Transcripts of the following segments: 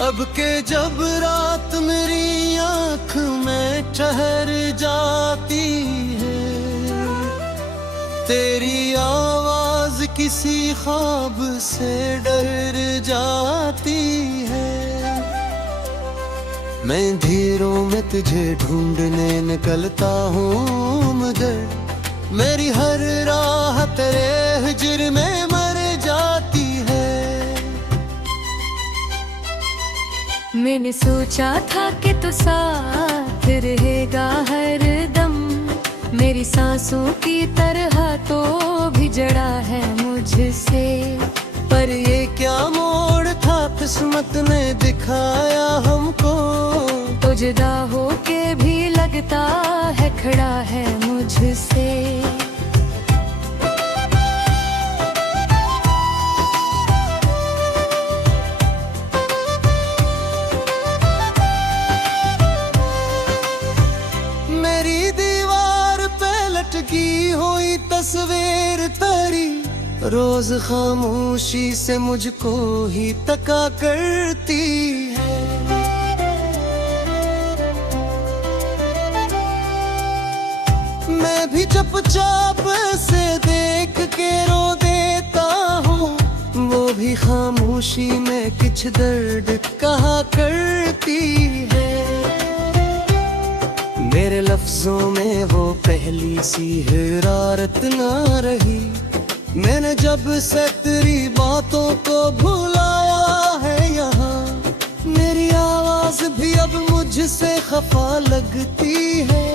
अब के जब रात मेरी आँख में ठहर जाती है, तेरी आवाज किसी ख्वाब से डर जाती है। मैं धीरों में तुझे ढूंढने निकलता हूँ, मगर मेरी हर राह तेरे हिज्र में मर जाती है। मैंने सोचा था कि तू साथ रहेगा हर दम, मेरी सांसों की तरह तो भी जड़ा है मुझसे। पर ये क्या मोड़ था किस्मत ने दिखाया हमको, तो जुदा होके भी लगता है खड़ा है मुझसे। की हुई तस्वीर तेरी रोज खामोशी से मुझको ही तका करती है। मैं भी चुपचाप से देख के रो देता हूँ, वो भी खामोशी में कुछ दर्द कहा करती है। मेरे लफ्जों में वो पहली सी हरारत ना रही, मैंने जब से तेरी बातों को भुलाया है यहाँ। मेरी आवाज भी अब मुझसे खफा लगती है,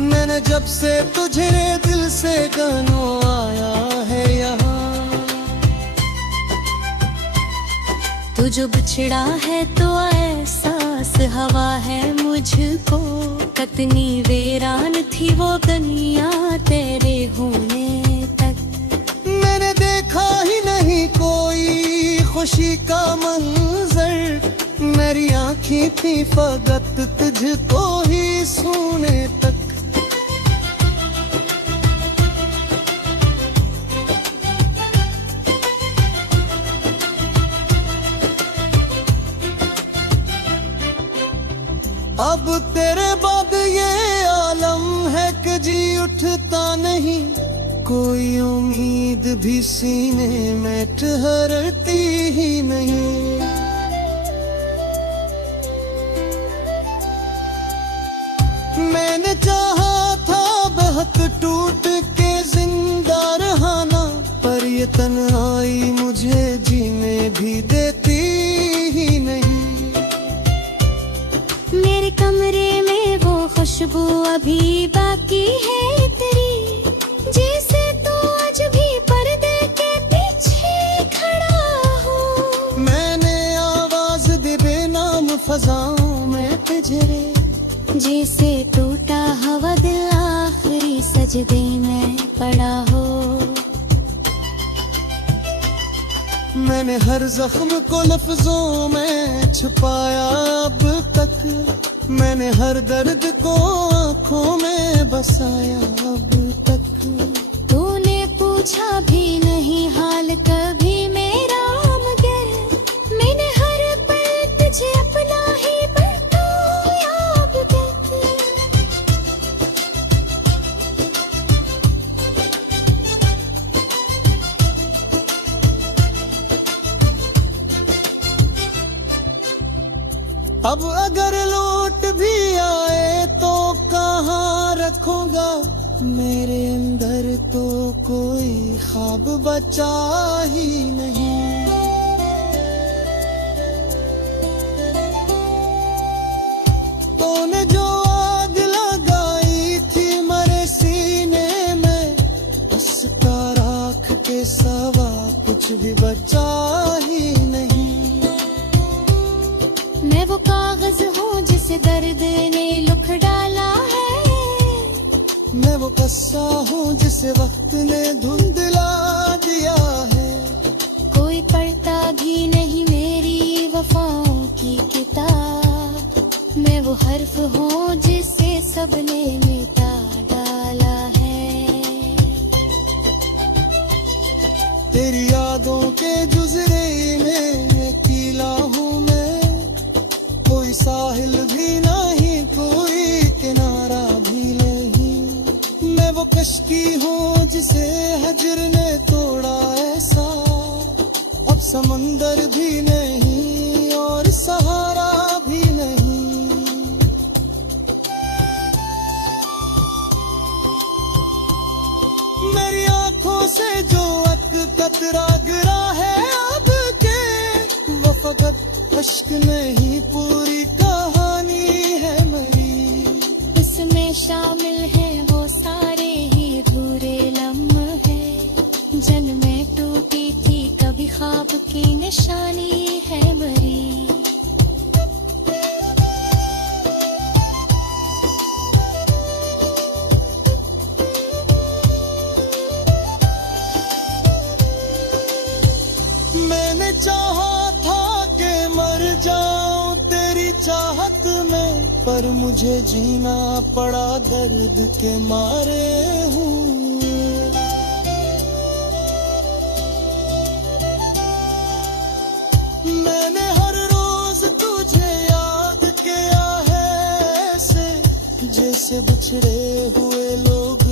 मैंने जब से तुझे दिल से गानों आया है यहाँ। तू जो बिछड़ा है तो एहसास हवा है मुझको, कितनी वीरान थी वो दुनिया तेरे होने तक। मैंने देखा ही नहीं कोई खुशी का मंजर, मेरी आँखें थी फकत तुझको ही सुने तक। अब तेरे बाद ये आलम है कि जी उठता नहीं, कोई उम्मीद भी सीने में ठहरती ही नहीं। मैंने चाहा था बहुत टूट के जिंदा रहना, पर ये तन्हाई मुझे जीने भी देती ही नहीं। मेरे कमरे में वो खुशबू अभी बाकी है तेरी, जैसे तू आज भी पर्दे के पीछे खड़ा हो। मैंने आवाज दी बेनाम फजाओं में पिजरे, जैसे टूटा हवा दिल आखिरी सजदे में पड़ा हो। मैंने हर जख्म को लफ्जों में छुपाया अब तक, मैंने हर दर्द को आँखों में बसाया अब तक। तूने पूछा भी नहीं हाल कभी मेरा, मगर मैंने हर पल तुझे अपना ही बताया अब तक। अब अगर लौट भी आए तो कहाँ रखूंगा, मेरे अंदर तो कोई ख्वाब बचा ही नहीं। तूने जो आग लगाई थी मेरे सीने में, उसका राख के सिवा कुछ भी बचा ही नहीं। मैं वो कागज हूँ जिसे दर्द ने लिख डाला है, मैं वो कस्सा हूँ जिसे वक्त ने धुंधला दिया है। कोई पढ़ता भी नहीं मेरी वफाओं की किताब, मैं वो हर्फ हूँ जिसे सबने मिटा डाला है। तेरी यादों के गुजरे में अकेला हूँ मैं, कश्ती हूँ जिसे हजर ने तोड़ा ऐसा, अब समंदर भी नहीं और सहारा भी नहीं। मेरी आंखों से जो कतरा गिरा है अब के, वो फकत अश्क नहीं पूरी कहानी है मेरी। इसमें शामिल है वो सारे ही अधूरे लम्हे, जन्में टूटी थी कभी ख्वाब की निशानी है मेरी। मैंने चाहा था कि मर जाऊं तेरी चाहत में, पर मुझे जीना पड़ा दर्द के मारे हूँ। मैंने हर रोज तुझे याद किया है ऐसे, जैसे बिछड़े हुए लोग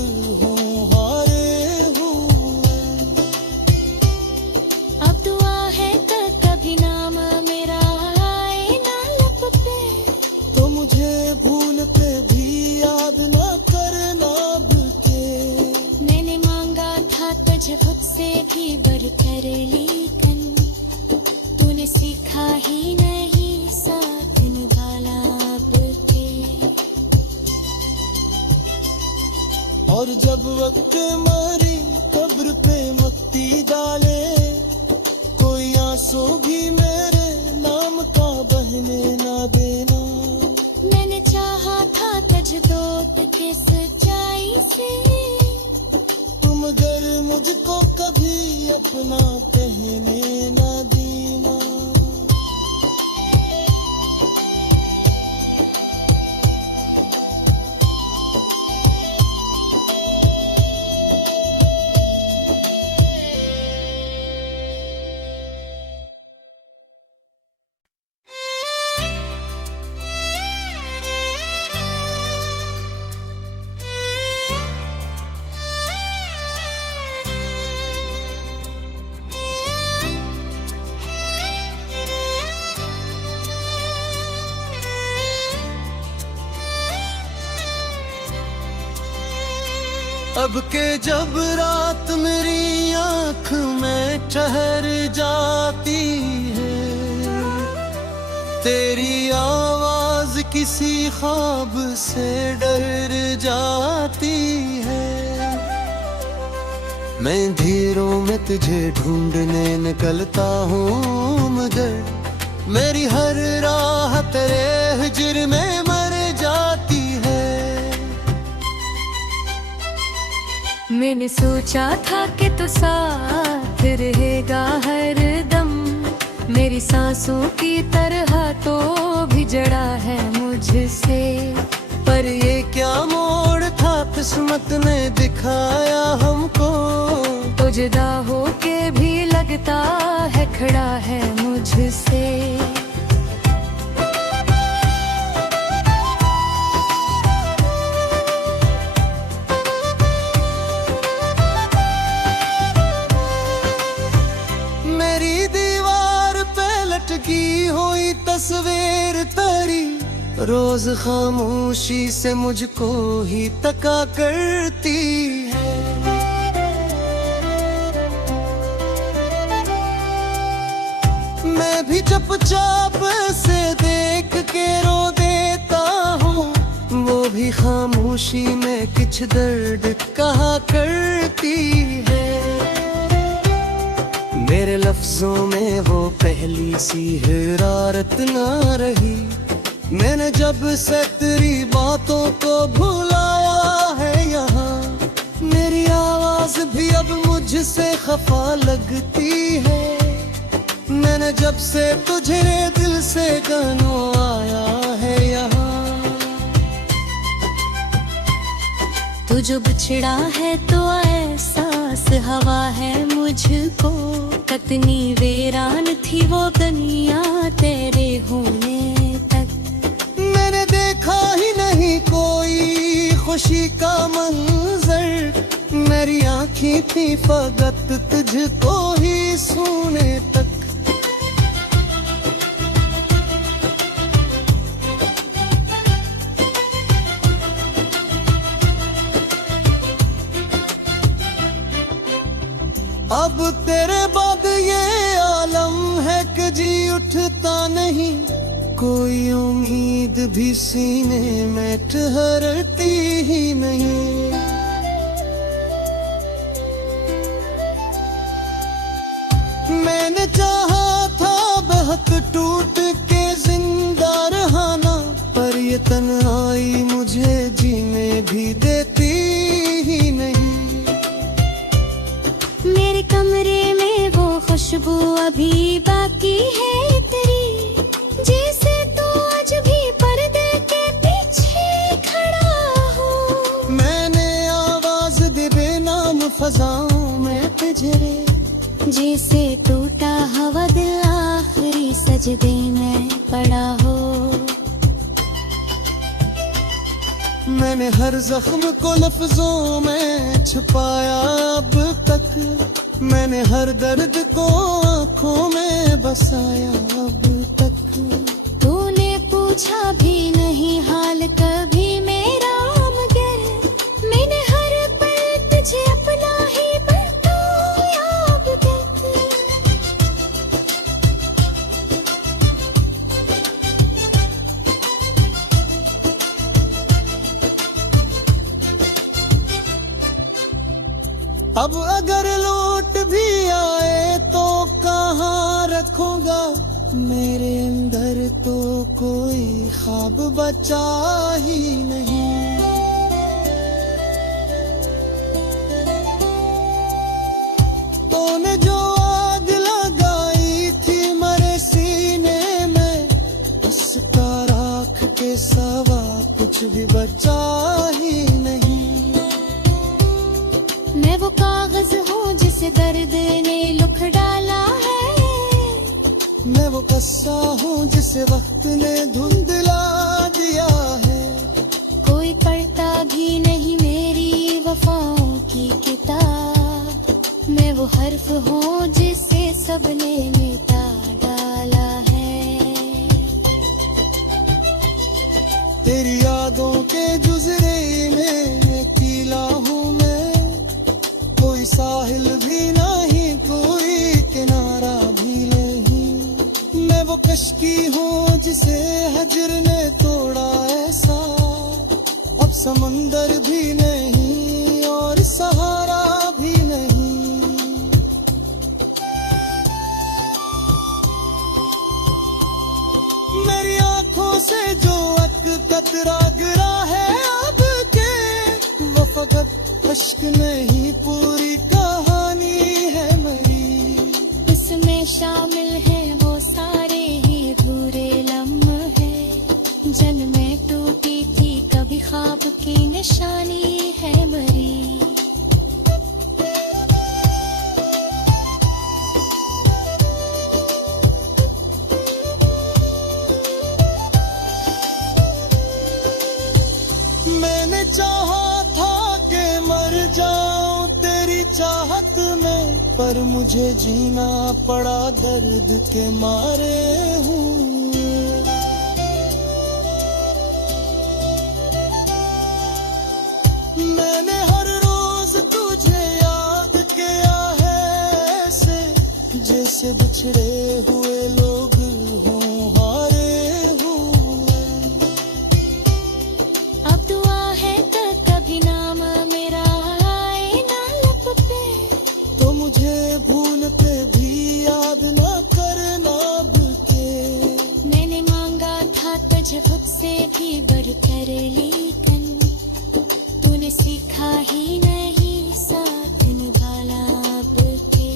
हों हारे हुए। अब दुआ है कि कभी नाम मेरा आए ना लब पे, तो मुझे भूल पे भी याद ना करना के। मैंने मांगा था तुझे खुद से भी बढ़कर, लेकिन तूने सीखा ही नहीं साथ निभाना अब के। और जब वक्त मारी कब्र पे मक्ती डाले, कोई आंसू भी मेरे नाम का बहने ना देना। मैंने चाहा था तुझ दोस्त के सच्चाई से, तुम अगर मुझको कभी अपना कहने ना देना। अब के जब रात मेरी आँख में ठहर जाती है, तेरी आवाज किसी ख्वाब से डर जाती है। मैं धीरों में तुझे ढूंढने निकलता हूँ, मगर मेरी हर राह तेरे हिज्र में मर जाती है। मैंने सोचा था कि तू साथ रहेगा हर दम, मेरी सांसों की तरह तो भी जड़ा है मुझसे। पर ये क्या मोड़ था किस्मत ने दिखाया हमको, तो जुदा हो के भी लगता है खड़ा है मुझसे। की हुई तस्वीर तेरी रोज खामोशी से मुझको ही तका करती है। मैं भी चुपचाप से देख के रो देता हूँ, वो भी खामोशी में कुछ दर्द कहा करती है। मेरे लफ्जों में वो पहली सी हरारत ना रही, मैंने जब से तेरी बातों को भुलाया है यहाँ। मेरी आवाज भी अब मुझसे खफा लगती है, मैंने जब से तुझे दिल से गाना आया है यहाँ। तू जो बिछड़ा है तो एहसास हवा है मुझको, कितनी वीरान थी वो दुनिया तेरे होने तक। मैंने देखा ही नहीं कोई खुशी का मंजर, मेरी आँखें थी फकत तुझको ही सोने तक। अब तेरे बाद ये आलम है कि जी उठता नहीं, कोई उम्मीद भी सीने में ठहरती ही नहीं। मैंने चाहा था बहुत टूट के जिंदा रहना, पर ये तन्हाई मुझे जीने भी देती ही नहीं। मेरे कमरे में वो खुशबू अभी बाकी है तेरी, जैसे तू आज भी पर्दे के पीछे खड़ा हो। मैंने आवाज दे बेनाम फजाओं में पिंजरे, जैसे टूटा हवा दिल आखिरी सजदे में पड़ा हो। मैंने हर जख्म को लफ्जों में छुपाया अब तक, मैंने हर दर्द को आँखों में बसाया अब तक। तूने पूछा भी नहीं हाल कभी मेरा, मगर मैंने हर पल तुझे अपना ही बताया अब तक। अब अगर लौट भी आए तो कहाँ रखूंगा, मेरे अंदर तो कोई ख्वाब बचा ही नहीं। तूने जो आग लगाई थी मेरे सीने में, उसका राख के सिवा कुछ भी बचा ही नहीं। मैं वो कागज हूँ जिसे दर्द ने लुख डाला है, मैं वो कस्सा हूँ जिसे वक्त ने धुंधला दिया है। कोई पढ़ता भी नहीं मेरी वफाओं की किताब, मैं वो हर्फ हूँ जिसे सबने मिटा डाला है। तेरी यादों के गुजरे में अकेला हूँ मैं, कोई साहिल भी नहीं, कोई किनारा भी नहीं। मैं वो कश्ती हूँ जिसे हजर ने तोड़ा ऐसा, अब समंदर भी नहीं और सहारा भी नहीं। मेरी आंखों से जो कतरा गिरा है अब के, वो फकत अश्क नहीं पूरी कहानी है मेरी। इसमें शामिल है वो सारे ही अधूरे लम्हे, जन्में टूटी थी कभी ख्वाब की निशानी है मरी। मैंने चाहा था कि मर जाऊं तेरी चाहत में, पर मुझे जीना पड़ा दर्द के मारे हूँ। मैंने हर रोज तुझे याद किया है ऐसे, जैसे बिछड़े हुए लोग हों हारे हुए। अब दुआ है कि कभी नाम मेरा आए ना लब पे, तो मुझे भूल पे भी याद ना करना भूलके। मैंने मांगा था तुझे खुद से भी बढ़कर, लेकिन तूने सीखा ही नहीं साथ निभाना अब के।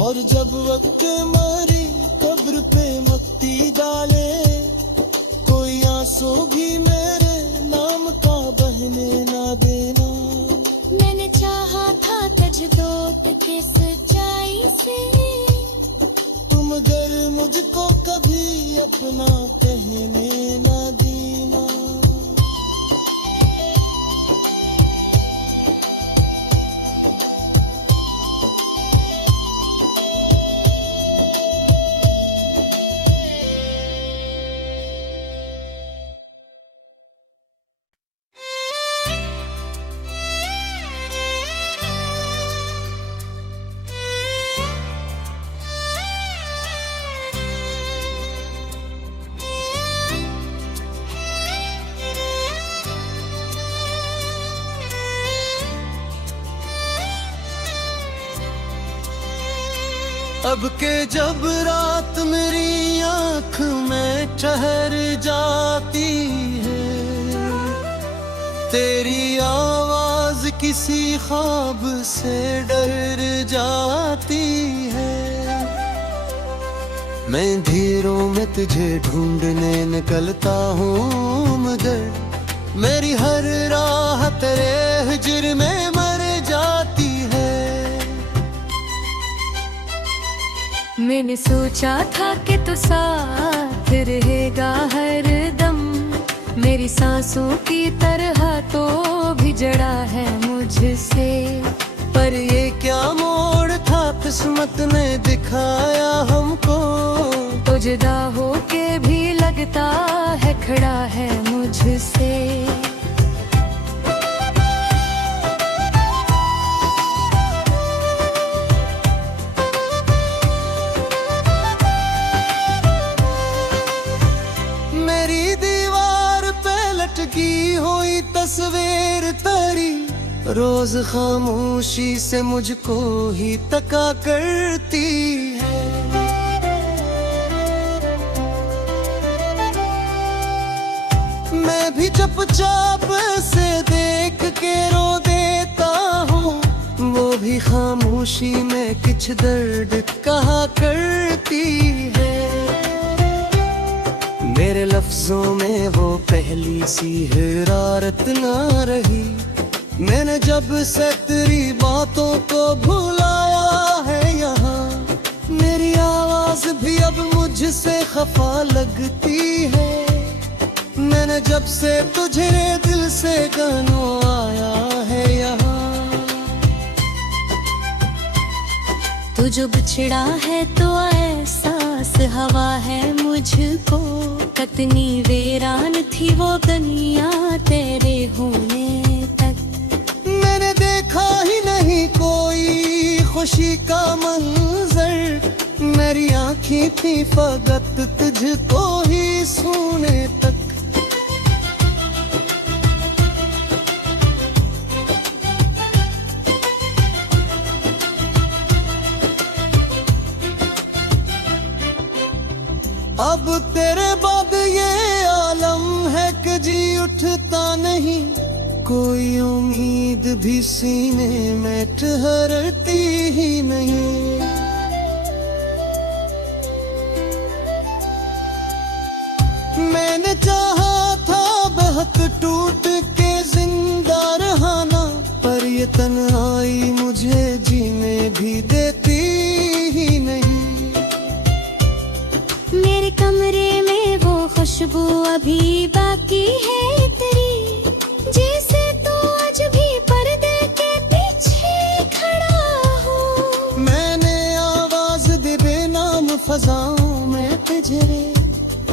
और जब वक्त मारी कब्र पे मक्ती डाले, कोई आंसू भी मेरे नाम का बहने ना देना। मैंने चाहा था तुझ दो के सच्चाई से, तुम अगर मुझ मुझको कभी अपना कहने ना देना। अब के जब रात मेरी आँख में ठहर जाती है, तेरी आवाज किसी ख्वाब से डर जाती है। मैं धीरों में तुझे ढूंढने निकलता हूँ, मगर मेरी हर राह तेरे हिज्र में मर जाती है। मैंने सोचा था कि तू साथ रहेगा हर दम, मेरी सांसों की तरह तो भी जड़ा है मुझसे। पर ये क्या मोड़ था किस्मत ने दिखाया हमको, तो जुदा हो के भी लगता है खड़ा है मुझसे। की हुई तस्वीर तेरी रोज खामोशी से मुझको ही तका करती है। मैं भी चुपचाप से देख के रो देता हूँ, वो भी खामोशी में कुछ दर्द कहा करती है। मेरे लफ्जों में वो पहली सी हिरारत ना रही, मैंने जब से तेरी बातों को भुलाया है यहाँ। मेरी आवाज भी अब मुझसे खफा लगती है, मैंने जब से तुझे दिल से गानों आया है यहाँ। तू जो बिछड़ा है तो एहसास हवा है मुझको, कितनी वीरान थी वो दुनिया तेरे होने तक। मैंने देखा ही नहीं कोई खुशी का मंजर, मेरी आँखें थी फकत तुझको ही सुने तक। अब तेरे बाद ये आलम है कि जी उठता नहीं, कोई उम्मीद भी सीने में ठहरती ही नहीं। मैंने चाहा था बहुत टूट के जिंदा रहना, पर ये तन्हाई मुझे जीने भी देती ही नहीं। मेरे कमरे में वो खुशबू अभी बाकी है तेरी, जैसे तू आज भी पर्दे के पीछे खड़ा हो। मैंने आवाज दे बेनाम फजाओं में पिजरे,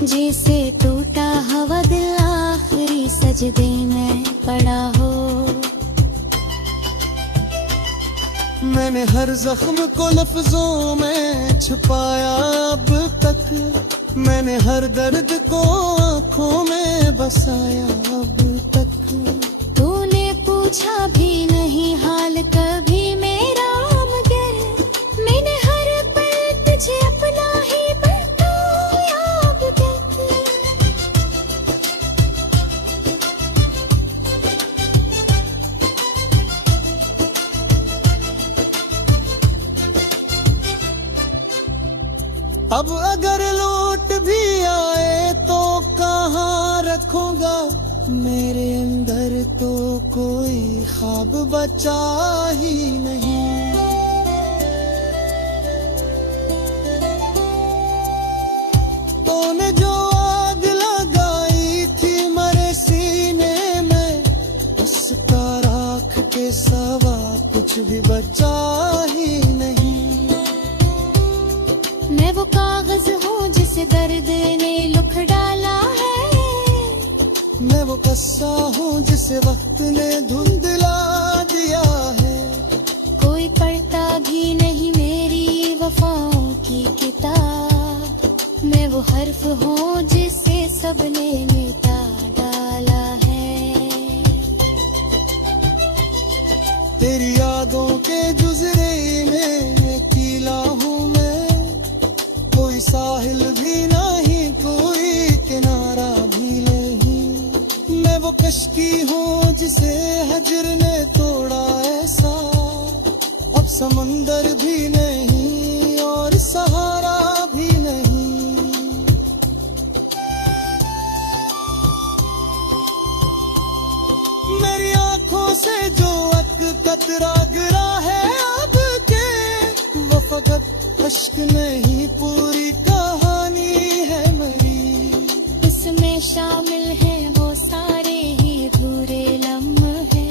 जैसे टूटा हवा दिल आखिरी सजदे में पड़ा हो। मैंने हर जख्म को लफ्जों में छुपाया अब तक, मैंने हर दर्द को आँखों में बसाया अब तक। तूने पूछा भी नहीं हाल कभी मेरा, मगर मैंने हर पल तुझे अपना ही बताया अब तक। अब अगर लौट भी आए तो कहाँ रखूंगा, मेरे अंदर तो कोई ख्वाब बचा ही नहीं। भी बचा ही नहीं। मैं वो कागज हूँ जिसे दर्द ने लुख डाला है। मैं वो कस्सा हूँ जिसे वक्त ने धुंधला दिया है। कोई पढ़ता भी नहीं मेरी वफाओं की किताब। मैं वो हर्फ हूँ जिसे सबने मिटा डाला है। तेरी यादों के गुजरे में कीला हूँ मैं। कोई साहिल भी नहीं, कोई किनारा भी नहीं। मैं वो कश्ती हूँ जिसे हजर ने तोड़ा ऐसा। अब समंदर भी नहीं और सहारा भी नहीं। मेरी आंखों से जो कतरा गिरा है अब के, वो फकत अश्क नहीं पूरी कहानी है मेरी। इसमें शामिल है वो सारे ही अधूरे लम्हे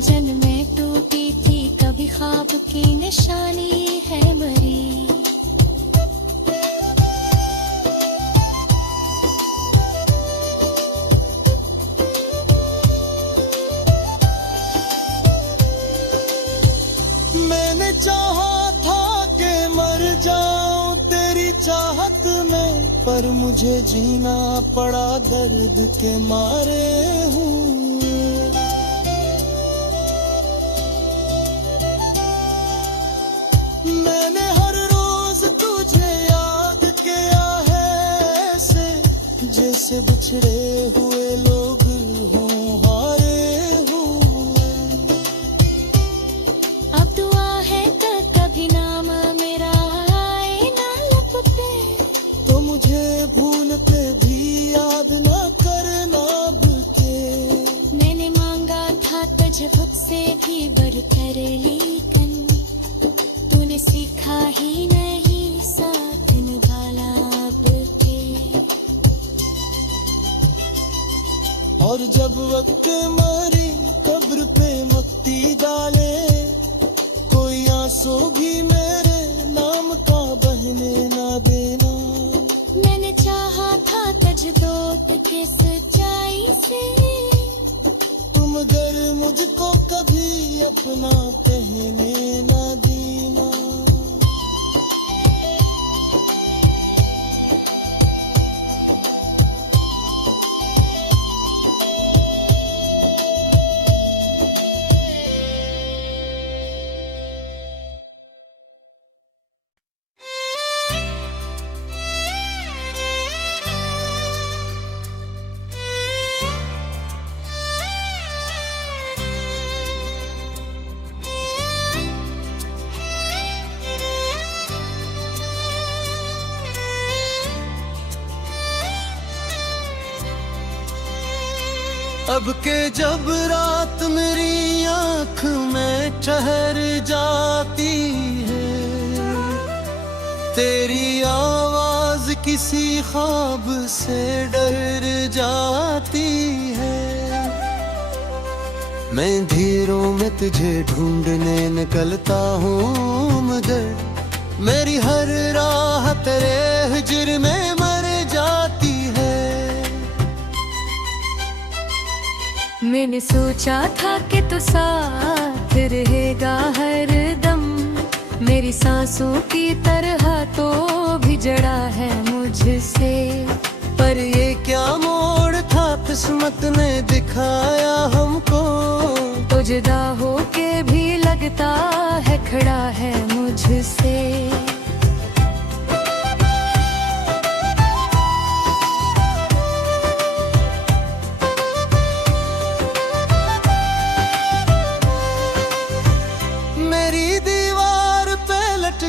जन्में टूटी थी कभी ख्वाब की निशानी है मरी। मैंने चाहा था कि मर जाऊं तेरी चाहत में, पर मुझे जीना पड़ा दर्द के मारे हूँ। मैंने हर रोज तुझे याद किया है ऐसे, जैसे बिछड़े हुए लोग हों हारे हुए। अब दुआ है कि कभी नाम मेरा आए ना लब पे, तो मुझे भूल पे भी याद ना करना के। मैंने मांगा था तुझे खुद से भी बढ़कर, लेकिन तूने सीखा ही नहीं साथ निभाना अब के। और जब वक्त मरी कब्र पे मट्टी डाले, कोई आंसू भी मेरे नाम का बहने ना देना। मैंने चाहा था तुझ दोस्त के सच्चाई से, तुम अगर मुझको कभी अपना कहने ना देना। अब के जब रात मेरी आँख में ठहर जाती है, तेरी आवाज किसी ख्वाब से डर जाती है। मैं धीरों में तुझे ढूंढने निकलता हूँ, मगर मेरी हर राह तेरे हिज्र में मर जाती है। मैंने सोचा था कि तू साथ रहेगा हर दम, मेरी सांसों की तरह तो भी जड़ा है मुझसे। पर ये क्या मोड़ था किस्मत ने दिखाया हमको, तो जुदा होके भी लगता है खड़ा है मुझसे।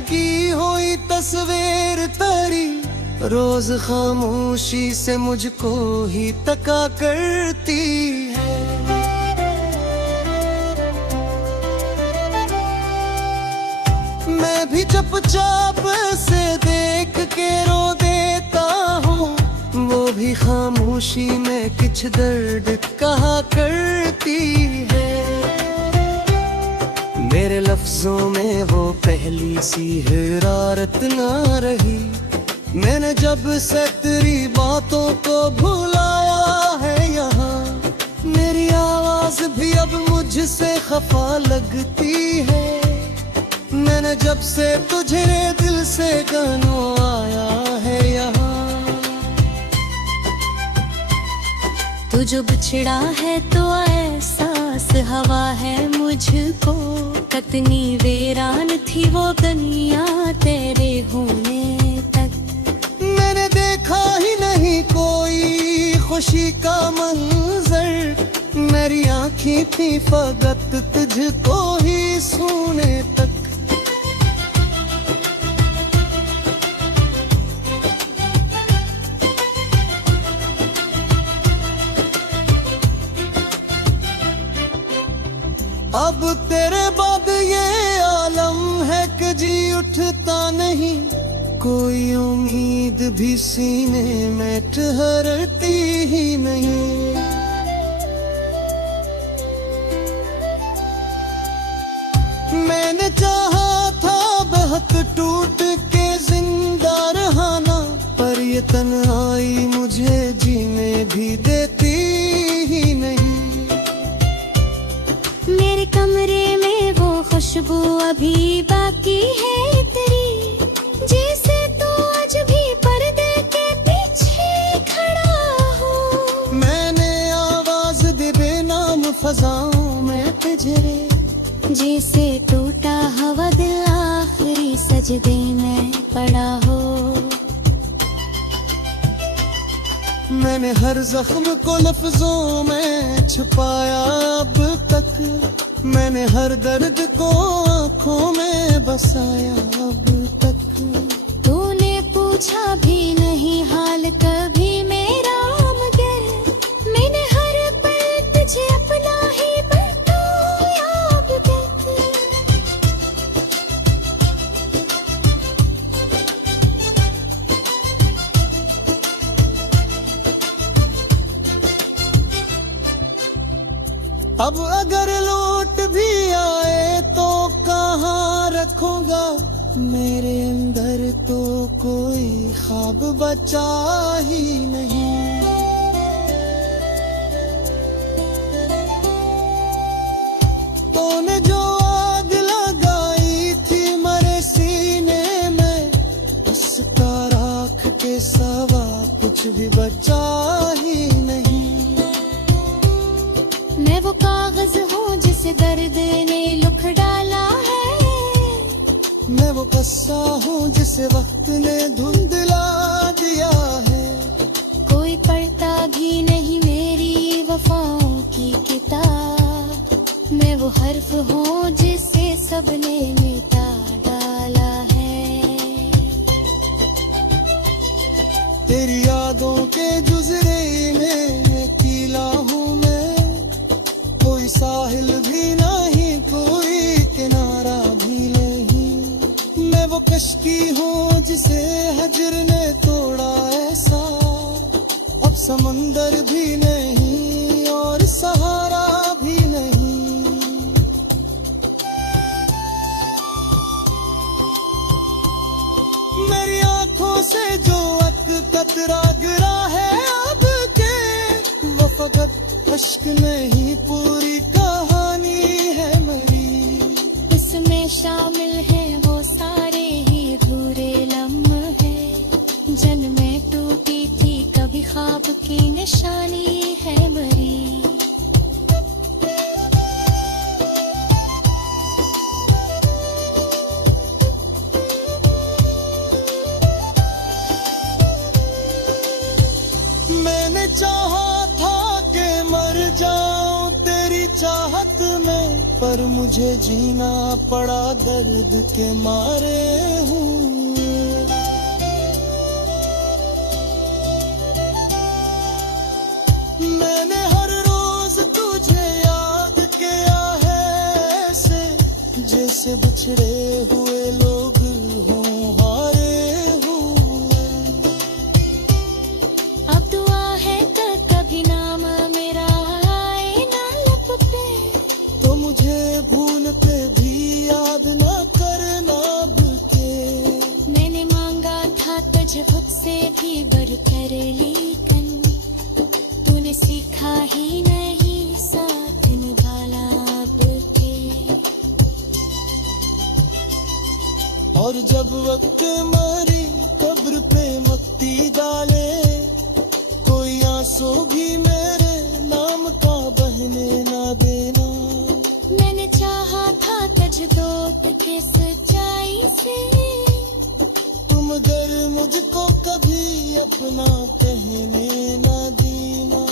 की हुई तस्वीर तेरी रोज खामोशी से मुझको ही तका करती है। मैं भी चुपचाप से देख के रो देता हूँ, वो भी खामोशी में कुछ दर्द कहा करती है। मेरे लफ्जों में वो पहली सी हिरारत ना रही। मैंने जब से तेरी बातों को भुलाया है यहाँ, मेरी आवाज भी अब मुझसे खफा लगती है। मैंने जब से तुझे दिल से गानो आया है यहाँ। तू जो बिछड़ा है तो एहसास हवा है मुझको, कितनी वीरान थी वो दुनिया तेरे होने तक। मैंने देखा ही नहीं कोई खुशी का मंजर, मेरी आँखें थी फकत तुझको ही सुने तक। अब तेरे बाद ये आलम है कि जी उठता नहीं, कोई उम्मीद भी सीने में ठहरती ही नहीं। मैंने चाहा था बहुत टूट के जिंदा रहना, पर ये तन्हाई मुझे जीने भी देती ही नहीं। मेरे कमरे में वो खुशबू अभी बाकी है तेरी, जैसे तू आज भी पर्दे के पीछे खड़ा हो। मैंने आवाज दे बेनाम फजाओं में पिजरे, जैसे टूटा हवा दिल आखिरी सजदे में पड़ा हो। मैंने हर जख्म को लफ्जों में छुपाया अब तक, मैंने हर दर्द को आँखों में बसाया अब तक। तूने पूछा भी नहीं हाल कभी मेरा, मगर मैंने हर पल तुझे अपना ही बताया अब तक। अब अगर लौट भी आए तो कहाँ रखूंगा, मेरे अंदर तो कोई ख्वाब बचा ही नहीं। तूने जो आग लगाई थी मेरे सीने में, उसका राख के सिवा कुछ भी बचा ही नहीं। मैं वो कागज हूँ जिसे दर्द ने लिख डाला है, मैं वो कस्सा हूँ जिसे वक्त ने धुंधला दिया है। कोई पढ़ता भी नहीं मेरी वफाओं की किताब, मैं वो हर्फ हूँ जिसे सबने मिटा डाला है। तेरी यादों के गुजरे में कीला हूँ मैं, कोई साहिल भी नहीं कोई किनारा भी नहीं। मैं वो कश्ती हूँ जिसे हजर ने तोड़ा ऐसा, अब समंदर भी नहीं और सहारा भी नहीं। मेरी आंखों से जो कतरा गिरा है अब के, वो फकत अश्क नहीं पूरी कहानी है मेरी। इसमें शामिल है वो सारे ही अधूरे लम्हे, जन्में टूटी थी कभी ख्वाब की निशानी है मेरी। मैंने चाहा था कि मर जाऊं तेरी चाहत में, पर मुझे जीना पड़ा दर्द के मारे हूँ। मैंने हर रोज तुझे याद किया है ऐसे, जैसे बिछड़े हुए लोग हों हारे हुए। अब दुआ है कि कभी नाम मेरा आए ना लब पे, तो मुझे भूल पे भी याद खुद से भी बढ़कर लेकिन तूने सीखा ही नहीं साथ निभाना अब के। और जब वक्त मरी कब्र पे मट्टी डाले, कोई आंसू भी मेरे नाम का बहने ना देना। मैंने चाहा था तुझ दोस्त के सच्चाई से, तुम अगर मुझको कभी अपना कहने ना देना।